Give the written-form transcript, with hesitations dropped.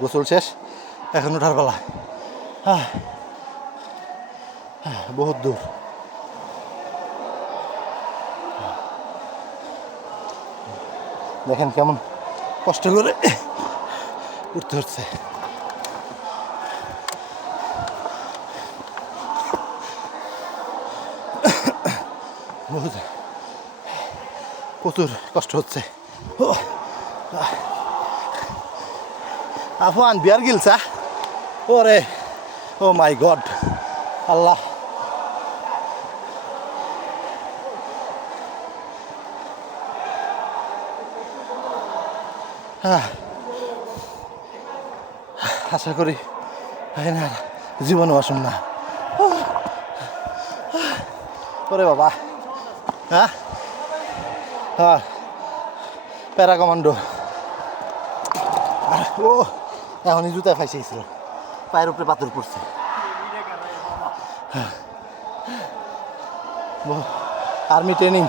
গোসল শেষ, এখন ওঠার বেলা। বহুত দূর। দেখেন কেমন কষ্ট করে উঠতে হচ্ছে। প্রচুর কষ্ট হচ্ছে। আফওয়ান বিয়ার গিলসা ওরে, ও মাই গড, আল্লাহ। আশা করি জীবনও আসুন না। ওরে বাবা, হ্যাঁ হ্যাঁ, প্যারা কমান্ডো। ও এখনই জুতায় ফাইসেছিল, পায়ের উপরে পাথর পড়ছে। Army training